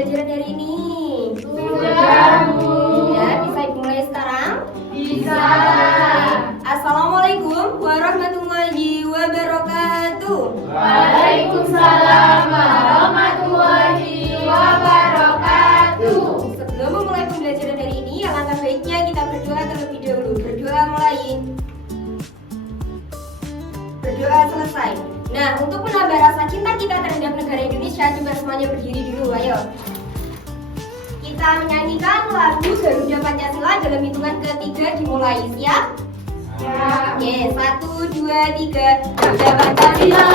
pembelajaran hari ini? Sudah, Bu. Ya, bisa Ibu mulai sekarang? Bisa. Assalamualaikum warahmatullahi wabarakatuh. Waalaikumsalam warahmatullahi wabarakatuh. Sebelum memulai pembelajaran hari ini, alangkah baiknya kita berdoa terlebih dahulu. Berdoa mulai. Berdoa selesai. Nah, untuk menambah rasa cinta kita terhadap negara Indonesia, coba semuanya berdiri dulu, ayo. Kita menyanyikan lagu Garuda Pancasila dalam hitungan ketiga dimulai. Siap? Ya. Oke, 1, 2, 3. Garuda Pancasila,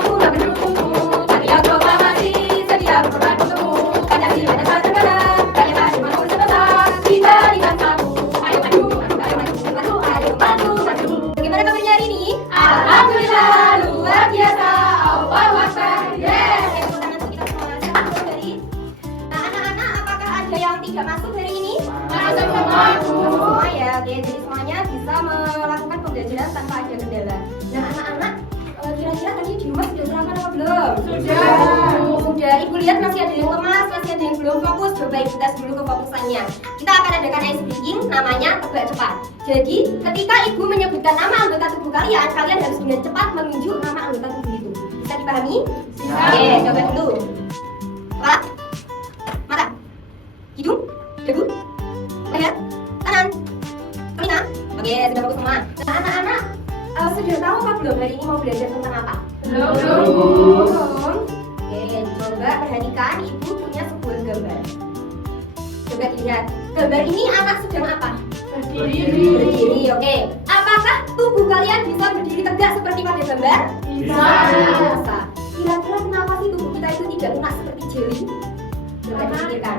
aku gak mendukungmu. Tapi aku proklamasi, setiap bertemu. Pancasila dan Pancasila, kaya maju maju bersama. Kita di bangsamu. Ayo maju, maju, ayo maju, maju, ayo maju, maju. Bagaimana kabarnya hari ini? Alhamdulillah, luar biasa. Allahu Akbar. Yes. Oke, tepuk tangan untuk kita semua. Siapa masuk dari? Nah, anak-anak, apakah ada yang tidak masuk hari ini? Masuk semua, Bu. Semua ya, oke. Jadi semuanya bisa melakukan pembelajaran tanpa ada kendala. Nah, anak-anak, kira-kira tadi di rumah sudah sarapan apa belum? Sudah. Sudah. Ibu lihat masih ada yang lemas, masih ada yang belum fokus. Coba Ibu tes dulu kefokusannya. Kita akan adakan ice breaking, namanya tebak cepat. Jadi, ketika Ibu menyebutkan nama anggota tubuh kalian, kalian harus dengan cepat menunjuk nama anggota tubuh itu. Bisa dipahami? Bisa. Oke, coba dulu. Kepala, mata, hidung, dagu, leher, tangan, telinga. Oke, sudah bagus semua. Nah, anak-anak sudah tahu apa belum hari ini mau belajar tentang apa? Belum. Belum. Oke, coba perhatikan, Ibu punya sebuah gambar. Coba dilihat. Gambar ini anak sedang apa? Berdiri. Berdiri, oke. Apakah tubuh kalian bisa berdiri tegak seperti pada gambar? Bisa. Bisa. Kira-kira kenapa sih tubuh kita itu tidak lunak seperti jeli? Coba dipikirkan.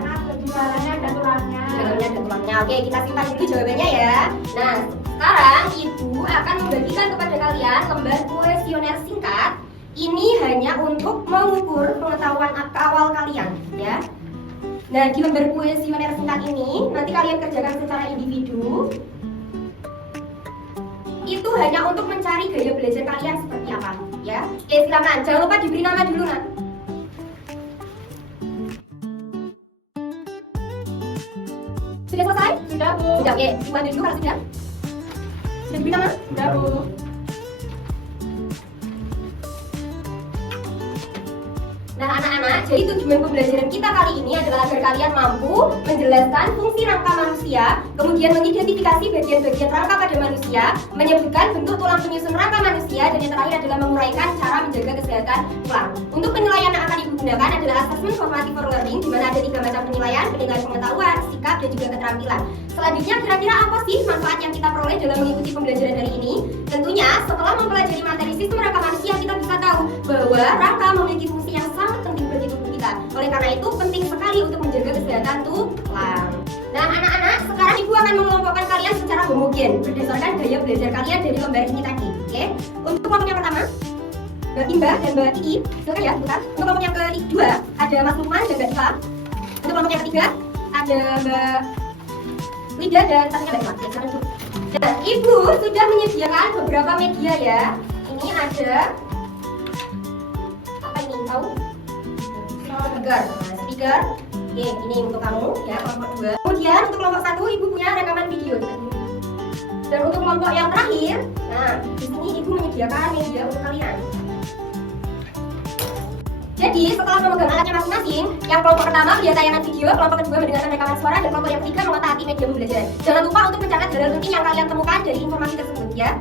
Dalamnya ada tulangnya. Dalamnya ada tulangnya. Oke, kita simpan dulu jawabannya ya. Nah, sekarang Ibu akan membagikan kepada kalian lembar kuesioner singkat. Ini hanya untuk mengukur pengetahuan awal kalian, ya. Nah, di lembar kuesioner singkat ini nanti kalian kerjakan secara individu. Itu hanya untuk mencari gaya belajar kalian seperti apa, ya. Oke, silakan. Jangan lupa diberi nama dulu, Nak. Sudah selesai? Sudah, Bu. Sudah, oke. Dibantu dulu kalau sudah. Sudah diberi nama? Sudah, Bu. Nah, anak-anak, jadi tujuan pembelajaran kita kali ini adalah agar kalian mampu menjelaskan fungsi rangka manusia, kemudian mengidentifikasi bagian-bagian rangka pada manusia, menyebutkan bentuk tulang penyusun rangka manusia, dan yang terakhir adalah menguraikan cara menjaga kesehatan tulang. Untuk penilaian yang akan Ibu gunakan adalah assessment formative for learning, di mana ada 3 macam penilaian, penilaian pengetahuan, sikap, dan juga keterampilan. Selanjutnya, kira-kira apa sih manfaat yang kita peroleh dalam mengikuti pembelajaran hari ini? Tentunya, setelah mempelajari materi sistem rangka manusia, kita bisa tahu bahwa rangka memiliki fungsi yang sangat penting bagi tubuh kita. Oleh karena itu, penting sekali untuk menjaga kesehatan tulang. Nah, anak-anak, sekarang Ibu akan mengelompokkan kalian secara homogen berdasarkan gaya belajar kalian dari lembar ini tadi. Oke? Untuk kelompok yang pertama, Mbak Imba dan Mbak Kiki, silakan ya, bukan. Untuk kelompok yang kedua, ada Mas Lukman dan Mbak Diva. Untuk kelompok yang ketiga, ada Mbak Lida dan satunya Mbak Iva. Ya, silakan dulu. Nah, Ibu sudah menyediakan beberapa media ya. Ini ada apa ini? Tahu? Speaker. Nah, speaker. Oke, ini untuk kamu ya, kelompok 2. Kemudian untuk kelompok 1 Ibu punya rekaman video. Dan untuk kelompok yang terakhir, nah, di sini Ibu menyediakan media untuk kalian. Jadi, setelah memegang alatnya masing-masing, yang kelompok pertama melihat tayangan video, kelompok kedua mendengarkan rekaman suara, dan kelompok yang ketiga mengotak-atik media pembelajaran. Jangan lupa untuk mencatat hal-hal penting yang kalian temukan dari informasi tersebut ya.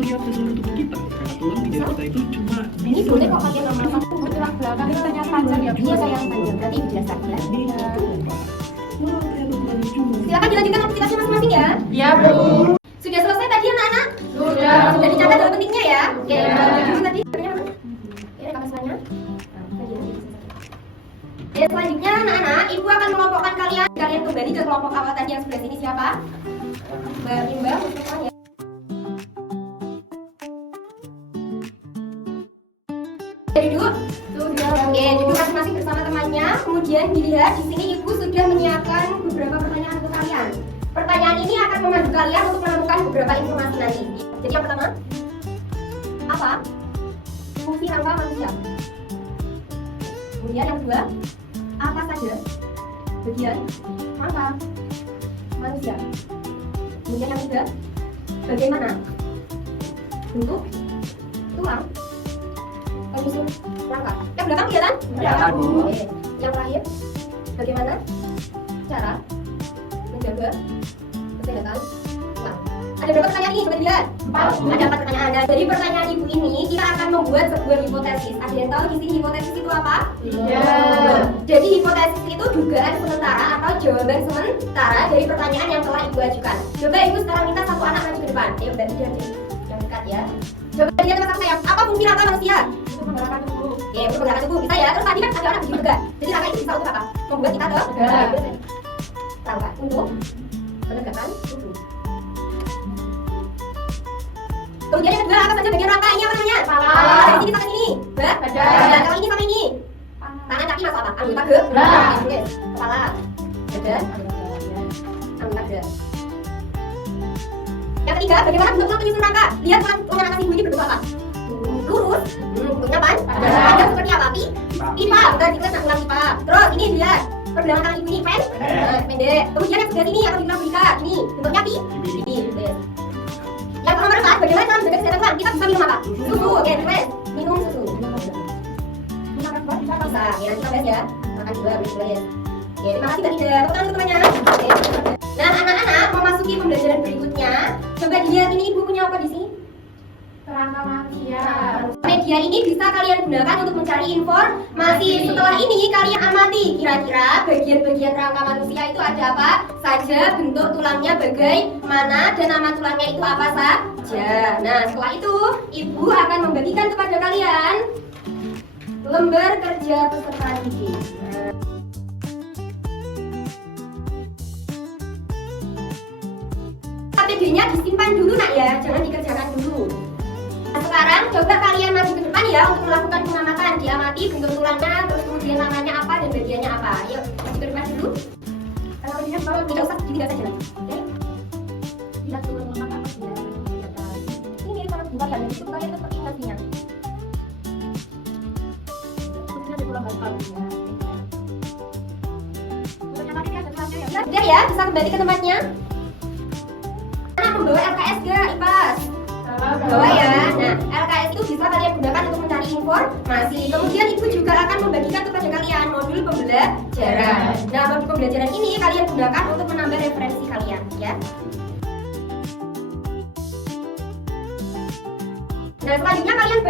Lihat seluruh tubuh kita karena tulang di kita itu cuma Ini boleh kok pakai nomor 1. Tulang belakang itu yang panjang ya, Bu. Iya, saya yang panjang. Berarti Ibu jelaskan ya. di Silakan dilanjutkan aktivitasnya masing-masing ya. Iya, Bu. Sudah selesai tadi anak-anak? Sudah. Sudah dicatat hal pentingnya ya? Oke, Ya. dulu tadi sebenarnya mana? Oke, rekaman suaranya. Oke, selanjutnya anak-anak, Ibu akan mengelompokkan kalian. Kalian kembali ke kelompok awal tadi yang sebelah sini siapa? Mbak Imba, Mustafa ya. Jadi dulu. Sudah. Oke, duduk masing-masing bersama temannya. Kemudian dilihat di sini Ibu sudah menyiapkan beberapa pertanyaan untuk kalian. Pertanyaan ini akan membantu kalian untuk menemukan beberapa informasi nanti. Jadi yang pertama, Apa fungsi rangka manusia? Kemudian yang kedua, apa saja bagian rangka manusia? Kemudian yang ketiga, bagaimana bentuk tulang penyusun rangka? Yang belakang kelihatan? Kelihatan, Bu. Oke. Yang terakhir, bagaimana cara menjaga kesehatan tulang? Ada berapa pertanyaan ini? Coba dilihat. Ada 4 pertanyaan. Nah, dari pertanyaan ibu ini kita akan membuat sebuah hipotesis. Ada yang tahu di sini hipotesis itu apa? Iya. Jadi hipotesis itu dugaan sementara atau jawaban sementara dari pertanyaan yang telah ibu ajukan. Coba ibu sekarang minta satu anak maju ke depan. Ayo berarti yang dekat ya. Coba lihat sama saya. Apa fungsi rangka manusia? Untuk menggerakkan tubuh. Ya, untuk menggerakkan tubuh bisa ya. Terus tadi kan ada anak berdiri tegak. Jadi rangka itu bisa untuk apa? Membuat kita tegak. Rangka untuk menegakkan tubuh. Kemudian yang kedua, apa saja bagian rangka ini apa namanya? Kepala. Dari sini sampai sini. Badan. Dan kalau ini sampai ini. Tangan kaki masuk apa? Anggota gerak. Oke. Kepala. Badan. Anggota gerak. Yang ketiga, bagaimana bentuk penyusun rangka? Lihat tulang atas ibu ini berbentuk apa? Lurus. Bentuknya pan. Panjang seperti apa? Pipa. Betul, kita nak ulang pipa. Terus ini lihat pergelangan tangan ibu ini pendek. Kemudian yang sebelah sini akan dibilang berikat. Ini bentuknya pipi. Yang nomor 4, bagaimana cara menjaga kesehatan tulang? Kita bisa minum apa? Susu. Oke, terus minum susu. Bisa, ya nanti kita bahas ya. Makan juga, boleh ya. Oke, terima kasih Mbak Ida. Tepuk tangan untuk temannya. Oke. Nah, anak-anak memasuki pembelajaran berikutnya. Coba dilihat ini ibu punya apa di sini? Kerangka manusia. Media ini bisa kalian gunakan untuk mencari informasi. Setelah ini kalian amati kira-kira bagian-bagian rangka manusia itu ada apa saja, bentuk tulangnya bagaimana, dan nama tulangnya itu apa saja. Nah, setelah itu ibu akan membagikan kepada kalian lembar kerja peserta didik. APD-nya disimpan dulu nak ya, jangan dikerjakan dulu. Nah, sekarang coba kalian maju ke depan ya untuk melakukan pengamatan. Diamati bentuk tulangnya, terus kemudian namanya apa dan bagiannya apa. Yuk, maju ke depan dulu. Kalau tidak usah, tidak usah jalan. Oke? Lihat dulu lemak apa dia. Ini mirip sama buah dan itu kalian seperti nasinya. Terusnya di tulang gatal. Ternyata ini ada tulangnya ya. Sudah ya, bisa kembali ke tempatnya. Mana membawa LKS gak, IPAS? Bawa ya. Nah, LKS itu bisa kalian gunakan untuk mencari informasi. Kemudian ibu juga akan membagikan kepada kalian modul pembelajaran. Nah, modul pembelajaran ini kalian gunakan untuk menambah referensi kalian, ya. Nah, selanjutnya kalian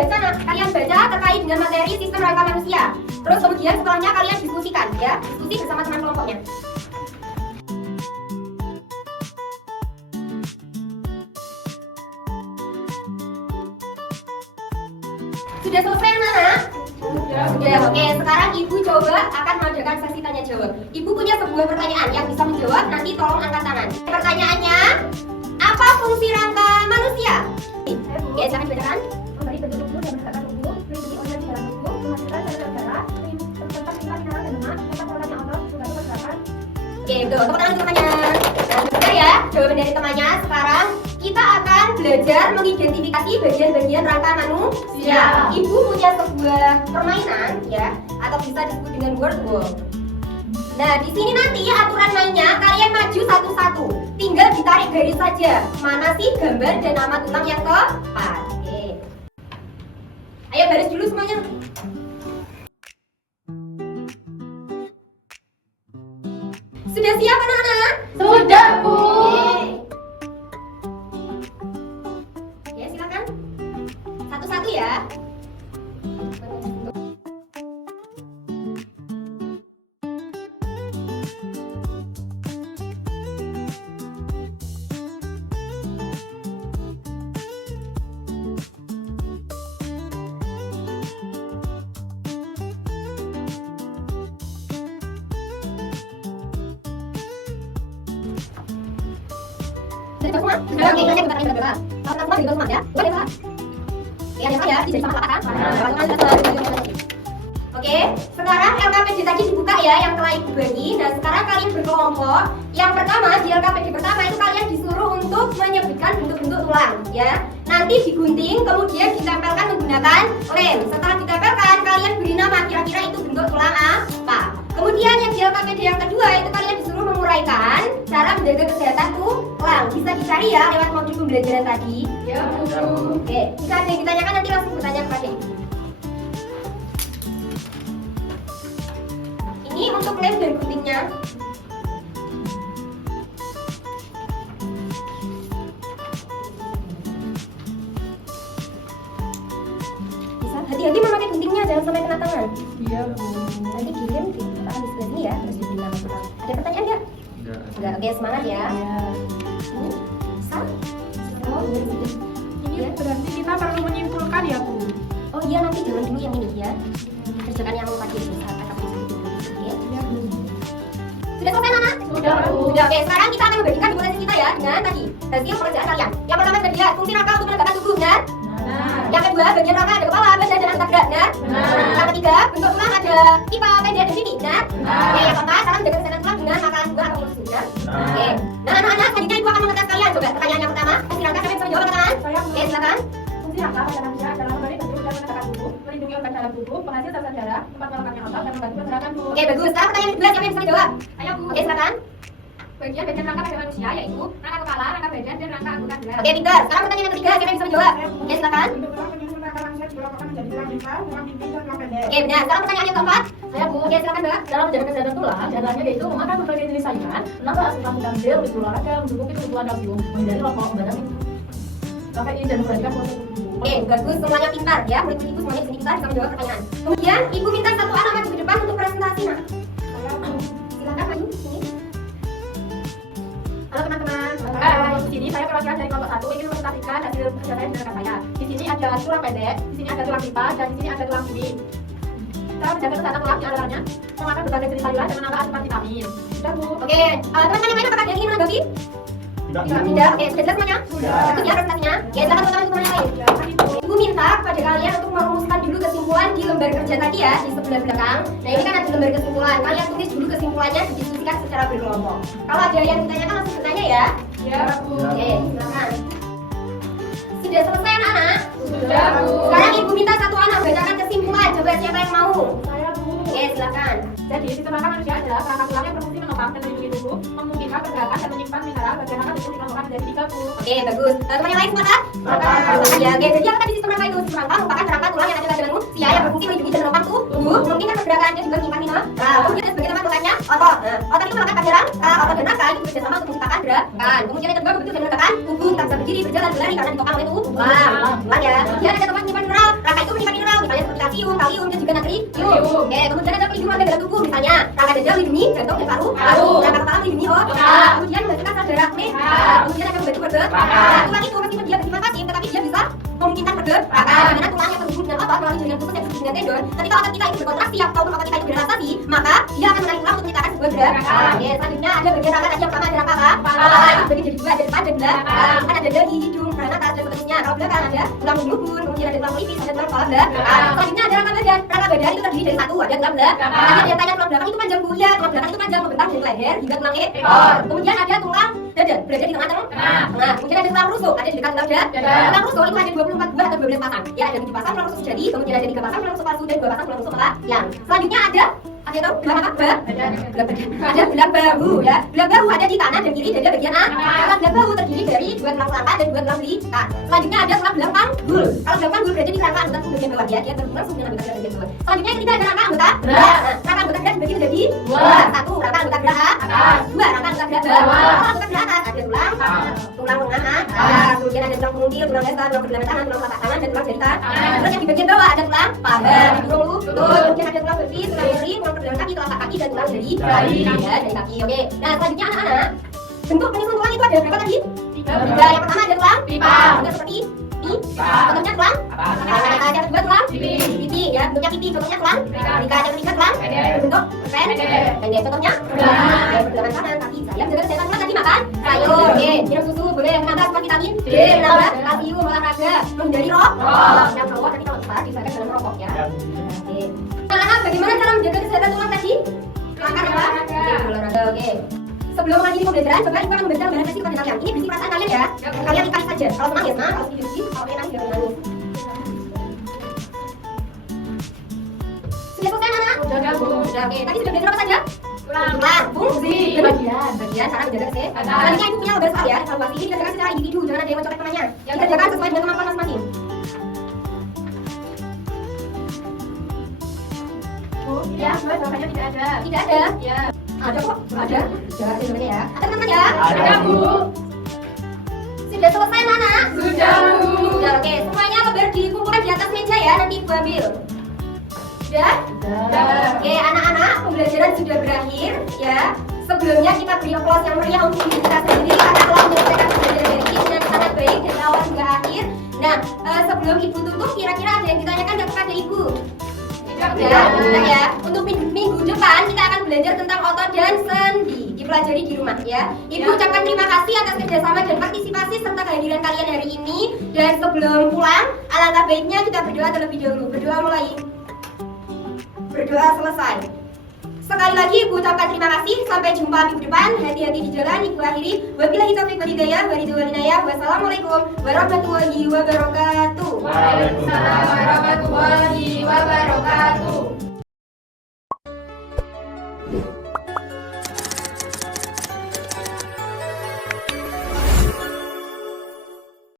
baca terkait dengan materi sistem rangka manusia. Terus kemudian setelahnya kalian diskusikan, ya, diskusi bersama teman kelompoknya. Sudah selesai anak-anak? Sudah. Oke, sekarang ibu coba akan mengadakan sesi tanya jawab. Ibu punya sebuah pertanyaan yang bisa menjawab, nanti tolong angkat tangan. Pertanyaannya, apa fungsi rangka manusia? Oke, silakan dibacakan. Memberi bentuk tubuh dan menggerakkan tubuh, melindungi organ di dalam tubuh, menghasilkan sel-sel darah, serta sifat darah dan lemak, dapat polanya otot, membantu pergerakan. Oke, betul. Tepuk tangan untuk temannya. Nah, sudah ya, jawaban dari temannya. Sekarang kita akan belajar mengidentifikasi bagian-bagian rangka manusia. Ibu punya sebuah permainan, ya, atau bisa disebut dengan word wall. Nah, di sini nanti aturan mainnya kalian maju satu-satu. Tinggal ditarik garis saja. Mana sih gambar dan nama tulang yang tepat? Oke. Ayo baris dulu semuanya. Sudah siap anak-anak? Sudah, Bu. Ya, silakan. Satu-satu ya. Sudah semua? Sudah. Oke, kita coba tanya berapa. Kalau kita semua juga semua ya. Boleh, Pak. Ya, ada saya di sama Bapak kan? Oke, sekarang LKPD tadi dibuka ya yang telah ibu bagi. Nah, sekarang kalian berkelompok. Yang pertama, di LKPD pertama itu kalian disuruh untuk menyebutkan bentuk-bentuk tulang ya. Nanti nanti digunting, kemudian ditempelkan menggunakan lem. Setelah ditempelkan, kalian beri nama kira-kira itu bentuk tulang apa. Kemudian yang di LKPD yang kedua itu kalian disuruh menguraikan cara menjaga kesehatan tulang. Bisa dicari ya lewat modul pembelajaran tadi. Ya, Bu. Oke, jika ada yang ditanyakan nanti langsung bertanya kepada ibu. Ini untuk lem dan guntingnya. Bisa hati-hati memakai guntingnya, jangan sampai kena tangan. Iya, Bu. Nanti dilem diletakkan di sebelah sini ya, terus diberi nama tulang. Ada pertanyaan nggak? Enggak, oke semangat ya. Iya. Ini, sah? Oh, Ini berarti kita perlu menyimpulkan ya, Bu. oh iya nanti jangan dulu yang ini ya. Kerjakan yang tadi itu saat kakak tulis itu. Oke. Iya, Bu. Sudah selesai Nana? Sudah, Bu. Sudah, oke. Sekarang kita akan membagikan hipotesis kita ya dengan tadi hasil pekerjaan kalian. Yang pertama tadi ya, fungsi rangka untuk menegakkan tubuh, benar? Benar. Yang kedua, bagian rangka ada kepala, badan, dan antar gerak, benar? Benar. Yang ketiga, bentuk tulang ada pipa, pendek, dan titik, benar? Benar. Oke, yang keempat, cara menjaga kesehatan tulang dengan makan buah atau mulu susu, benar? Oke. Nah, anak-anak, selanjutnya ibu akan mengetes kalian. Coba pertanyaan yang pertama, fungsi rangka kalian bisa menjawab teman-teman? Saya, Bu. Oke, silakan. Fungsi rangka pada manusia adalah memberi bentuk dan menegakkan tubuh, melindungi organ dalam tubuh, penghasil sel darah, tempat melekatkan otot, dan membantu pergerakan tubuh. Oke, bagus. Sekarang pertanyaan kedua, siapa yang bisa menjawab? Ayo, Bu. Oke, silakan. Bagian rangka pada manusia yaitu rangka kepala, rangka badan, dan rangka anggota gerak. Oke, pintar. Sekarang pertanyaan yang ketiga, siapa yang bisa menjawab? Oke, silakan. Untuk tulang penyusun rangka manusia dikelompokkan menjadi tulang ringkas, tulang pipi, dan tulang pendek. Oke, benar. Sekarang pertanyaan yang keempat. Saya, Bu. Oke, silakan, Mbak. Dalam menjaga kesehatan tulang, diantaranya yaitu memakan berbagai jenis sayuran, menambah asupan vitamin D untuk olahraga, mencukupi kebutuhan kalsium, menghindari rokok, membatasi kafein, dan memperhatikan proses tubuh. Oke, bagus. Semuanya pintar ya. Murid-murid ibu semuanya di sini pintar bisa menjawab pertanyaan. Kemudian, ibu minta satu anak maju ke depan untuk presentasi, nak. Saya, Bu. Silakan maju ke sini. Halo teman-teman. Hai. Di sini saya perwakilan dari kelompok 1 ingin mempresentasikan hasil kerja saya dengan saya. Di sini ada tulang pendek, di sini ada tulang pipa, dan di sini ada tulang pipi. Cara menjaga kesehatan tulang diantaranya memakan berbagai jenis sayuran dan menambah asupan vitamin. Sudah, Bu. Oke, teman-teman yang lain apakah ada yang ingin menanggapi? Tidak. Oke, sudah jelas semuanya? Itu ya presentasinya. Oke, silakan teman-teman yang lain. Ibu minta kepada kalian untuk merumuskan dulu kesimpulan di lembar kerja tadi ya, di sebelah belakang. Nah, ini kan ada lembar kesimpulan. Kalian tulis dulu kesimpulannya, didiskusikan secara berkelompok. Kalau ada yang ditanyakan langsung bertanya ya. Ya, Bu. Oke, silakan. Sudah selesai anak-anak? Sudah, Bu. Sekarang ibu minta satu anak bacakan kesimpulan. Coba siapa yang mau? Saya, Bu. Oke, silakan. Jadi, sistem rangka manusia adalah rangka tulang yang berfungsi menopang dan melindungi tubuh, memungkinkan pergerakan dan menyimpan mineral. Bagian rangka tubuh dikelompokkan menjadi 3, Bu. Oke, bagus. Teman yang lain sepakat? Ya, oke. Jadi apa tadi sistem rangka itu? Sistem rangka merupakan rangka tulang yang ada pada badan manusia yang berfungsi melindungi dan menopang tubuh, memungkinkan pergerakan dan juga menyimpan mineral. Kemudian sebagai teman tulannya otot. Otot itu melekat pada rangka, otot dan rangka itu bekerja sama untuk menciptakan gerakan. Kemudian yang kedua berbentuk dan menegakkan tubuh, kita bisa berdiri, berjalan, berlari karena ditopang oleh tubuh. Tulang ya. Kemudian ada tempat menyimpan mineral. Rangka itu menyimpan mineral, misalnya seperti kalsium, kalium, dan juga natrium. Oke, kemudian ada pelindung organ dalam tubuh, misalnya rangka dada melindungi jantung dan paru. Rangka kepala melindungi otak. Kemudian membentukkan sel darah leher. Kemudian ada membantu bergerak. Tulang itu meskipun dia bersifat pasif, tetapi dia bisa memungkinkan bergerak. Karena tulang yang terhubung dengan otot melalui jaringan khusus yang disebut dengan tendon. Ketika otot kita itu berkontraksi ataupun otot kita itu berrelaksasi, maka dia akan menarik tulang untuk menciptakan sebuah gerakan. Oke, selanjutnya ada bagian rangka tadi yang pertama ada rangka apa? Kepala. Itu bagi jadi dua, ada depan dan belakang. Kan ada dada, hidung, peranakan dan seterusnya. Kalau belakang ada tulang punggung, kemudian ada tulang pelipis, ada tulang kepala belakang. Selanjutnya ada rangka badan. Rangka badan itu terdiri dari satu, ada tulang belakang. Tadi ada yang tanya tulang belakang itu panjang Bu ya. Tulang belakang itu panjang membentang dari leher hingga tulang ekor. Kemudian ada tulang dada berada di tengah-tengah. Nah, kemudian ada tulang rusuk, ada di dekat tulang dada. Tulang rusuk itu ada 24 buah atau 12 pasang. Ya, ada 7 pasang tulang rusuk jadi, kemudian ada 3 pasang tulang rusuk palsu dan 2 pasang tulang rusuk yang. Selanjutnya ada yang tahu belang apa? Ada belang bahu ya. Belang bahu ada di kanan dan kiri dada bagian atas. Belang bahu terdiri dari 2 tulang selangkah dan 2 tulang belakang. Selanjutnya ada tulang belang panggul. Kalau belang panggul berada di rangka anggota tubuh bagian bawah ya, dia berhubungan dengan anggota gerak bagian bawah. Selanjutnya yang ketiga ada rangka anggota gerak. Rangka anggota gerak dibagi menjadi 2. 1 rangka anggota gerak atas, 2 rangka anggota gerak bawah. Kalau anggota gerak atas ada tulang lengan atas, kemudian ada tulang penguntil, tulang dasar, tulang pergelangan tangan, tulang telapak tangan dan tulang jari tangan. Terus yang di bagian bawah ada tulang paha, hidung lutut, kemudian ada tulang betis, tulang jari, tulang pergelangan kaki, telapak kaki dan tulang jari ya, jari kaki. Oke. Nah, selanjutnya anak-anak, bentuk penyusun tulang itu ada berapa tadi? 3. Yang pertama ada tulang pipa, bentuk seperti ini. Contohnya tulang yang kedua tulang pipi ya, bentuknya pipi. Contohnya tulang yang ketiga tulang bentuk pendek. Contohnya pergelangan tangan, kaki. Saya menjaga kesehatan tulang tadi makan sayur, minum susu, boleh menambah asupan vitamin D, menambah kalsium, olahraga, menghindari rokok. Yang rokok nanti kalau besar dibayar dalam rokok ya. Oke. Nah, bagaimana cara menjaga kesehatan tulang tadi? Makan apa? Olahraga. Oke. Sebelum mengakhiri pembelajaran, coba Ibu akan memberikan gambaran versi kepada kalian. Ini berisi perasaan kalian ya. Kalian ikhlas saja. Kalau senang ya senang, kalau sedih sedih, kalau pengen nangis jangan nangis. Sudah selesai anak? Sudah, Bu. Sudah, oke. Tadi sudah belajar apa saja? Ulang. Fungsi. Bagian. Cara menjaga kesehatan. Ada. Selanjutnya Ibu punya beberapa soal ya. Evaluasi ini dikerjakan secara individu, jangan ada yang mencolek temannya. Dikerjakan sesuai dengan kemampuan masing-masing. Bu, ya, Bu, jawabannya tidak ada. Tidak ada. Ya. Ada kok. Ada. Jangan ada jawabannya ya. Ada teman-teman ya? Ada, Bu. Sudah selesai anak? Sudah, Bu. Sudah, oke. Semuanya lebar dikumpulkan di atas meja ya. Nanti Ibu ambil. Sudah? Sudah. Oke, anak-anak, pembelajaran sudah berakhir ya. Sebelumnya kita beri aplaus yang meriah untuk diri kita sendiri karena telah menyelesaikan pembelajaran dari ini dengan sangat baik dari awal hingga akhir. Nah, sebelum Ibu tutup, kira-kira ada yang ditanyakan nggak kepada Ibu? Tidak, Bu. Ya, ya. Untuk minggu depan kita akan belajar tentang otot dan sendi. Dipelajari di rumah ya. Ibu ucapkan terima kasih atas kerjasama dan partisipasi serta kehadiran kalian hari ini. Dan sebelum pulang, alangkah baiknya kita berdoa terlebih dahulu. Berdoa mulai. Berdoa selesai. Sekali lagi Ibu ucapkan terima kasih. Sampai jumpa minggu depan. Hati-hati di jalan. Ibu akhiri. Wabillahi taufiq wal hidayah. Wassalamualaikum warahmatullahi wabarakatuh. Waalaikumsalam warahmatullahi wabarakatuh.